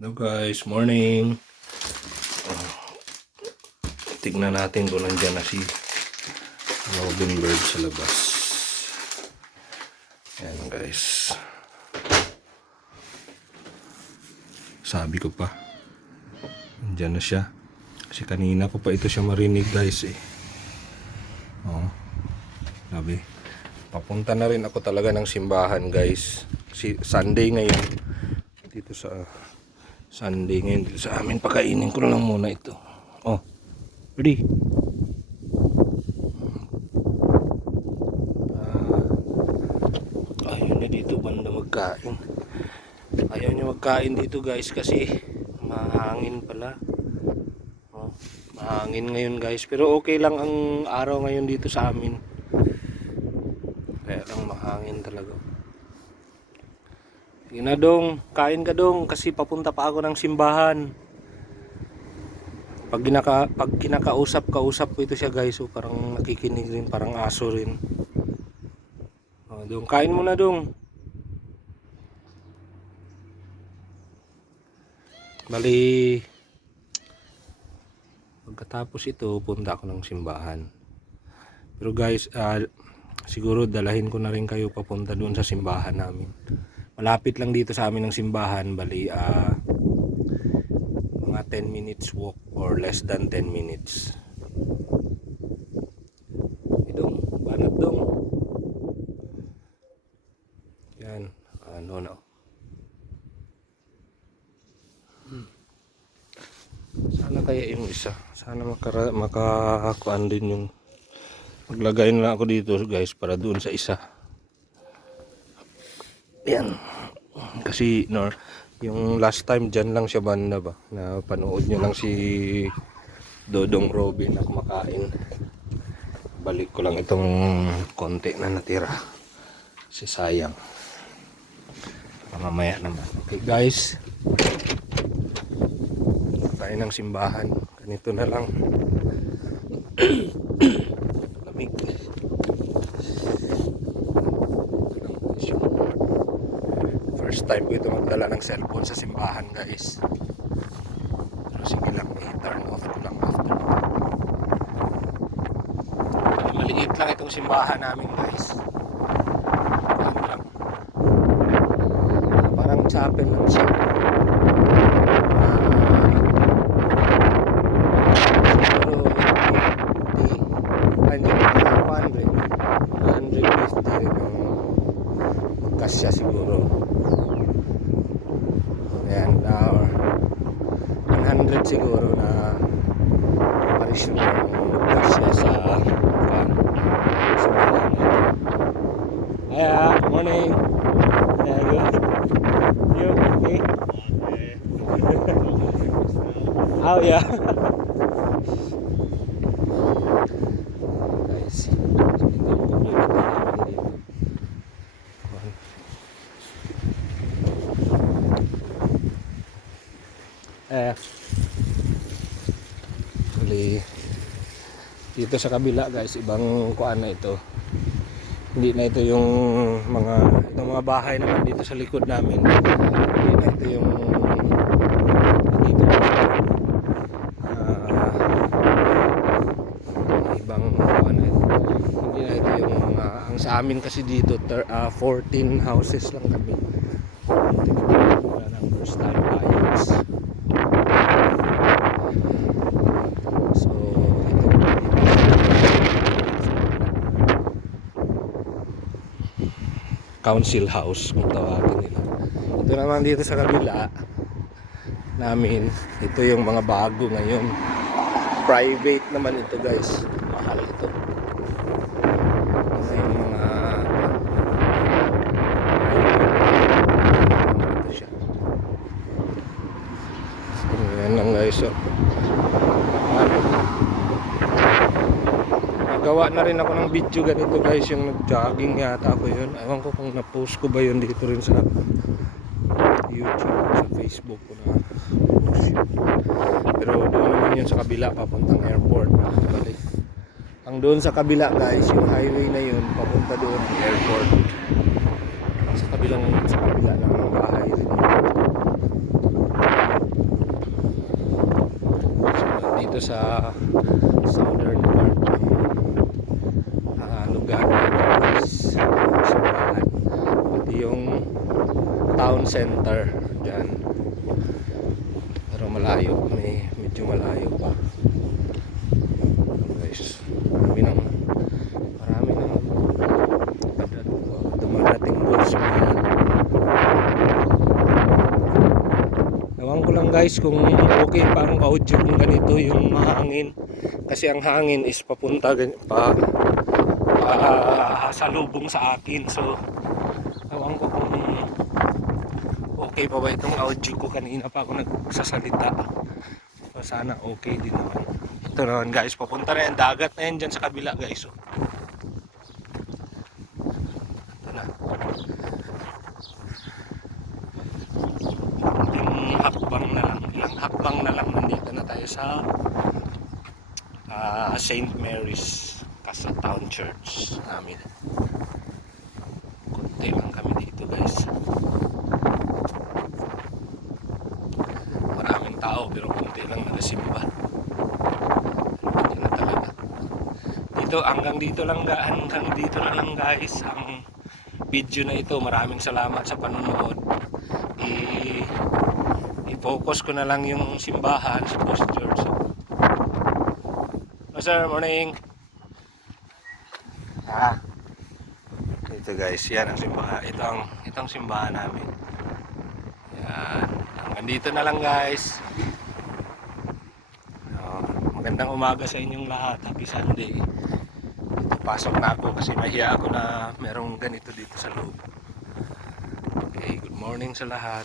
Hello guys, morning. Tignan natin kung nandyan na si Robin Bird sa labas. Ayan guys. Sabi ko pa, nandyan na siya. Kasi kanina ko pa ito siya marinig guys eh. Oh, sabi. Papunta na rin ako talaga ng simbahan guys. Kasi Sunday ngayon. Dito sa Sunday ngayon dito sa amin. Pakainin ko na lang muna ito. Oh, ready? Ayaw na dito banda magkain. Ayaw niya magkain dito guys kasi mahangin pala. Oh, mahangin ngayon guys. Pero okay lang ang araw ngayon dito sa amin. Kaya lang mahangin talaga. Sige na dong, kain ka dong kasi papunta pa ako ng simbahan. Pag kinakausap ko ito siya guys, so parang nakikinig rin, parang aso rin. Oh, dong, kain muna dong. Bali, pagkatapos ito, punta ako ng simbahan. Pero guys, siguro dalahin ko na rin kayo papunta doon sa simbahan namin. Malapit lang dito sa amin ng simbahan, bali mga 10 minutes walk or less than 10 minutes. Idong, banat dong. Yan, ano na. Sana kaya yung isa. Sana makakuan din yung maglagay na ako dito guys para doon sa isa. Yan. Kasi yung last time dyan lang siya banda ba na panood nyo lang si Dodong Robin na kumakain. Balik ko lang itong konti na natira si sayang mamaya naman. Okay guys, tayo ng simbahan, ganito na lang. Lamig. First time ko ito magdala ng cellphone sa simbahan guys. Pero sige lang, i-turn off ko lang after. Maliit lang itong simbahan namin guys. Ano lang. Parang chapel lang siya. Siguro 150 rin yung kasya siguro. Ayan, 100 siguro na parisyon yung kasya sa simbahan natin. Hiya, morning. Yeah, good. You okay? Oh yeah. Guys, ito yung community namin dito. Dito sa kabila guys, ibang kuan na ito. Hindi na ito yung mga bahay naman dito sa likod namin. Hindi na ito yung dito ibang kuan na ito. Hindi na ito yung mga ang sa amin kasi dito 14 houses lang kami. Wala nang first time buyers. Council house kung tawagin nila. Ito naman dito sa kabila namin, ito yung mga bago ngayon. Private naman ito guys. Mahal ito. Ito yung mga ito siya. Ayan lang guys. So, gawa na rin ako ng video ganito guys, yung nag-jogging yata ako yun. Ewan ko kung na-post ko ba yun dito rin sa YouTube, sa Facebook ko na. Pero doon naman yun sa kabila, papuntang airport. Balik. Ang doon sa kabila guys, yung highway na yun, papunta doon ang airport. Sa kabila lang ng bahay rin. dito sa southern part ng lugar natin is simbahan. Pati yung town center dyan. Pero malayo, medyo malayo pa. Guys, marami nang dumadating doon sa mga. Ewan ko lang guys kung okay pa ang audio kung ganito yung hangin, kasi ang hangin is papunta salubong sa akin, so ewan ko kung okay pa ba itong audio ko. Kanina pa ako nagsasalita, so sana okay din naman. Ito naman guys, papunta na yan, dagat na yan dyan sa kabila guys. So ito na, ilang hakbang na lang nandito na tayo sa St. Mary's Casa Town Church namin. Kunti lang kami dito guys, maraming tao pero kunti lang nagasimba. Ito na talaga dito, hanggang dito na lang guys ang video na ito. Maraming salamat sa panonood. I-focus ko na lang yung simbahan sa Post Church. Hello sir, morning. Ito guys, yan ang simbahan. Itong simbahan namin. Yan. Hanggang dito na lang guys. Magandang umaga sa inyong lahat. Happy Sunday. Ito, pasok na ako kasi mahiya ako na merong ganito dito sa loob. Okay, good morning sa lahat.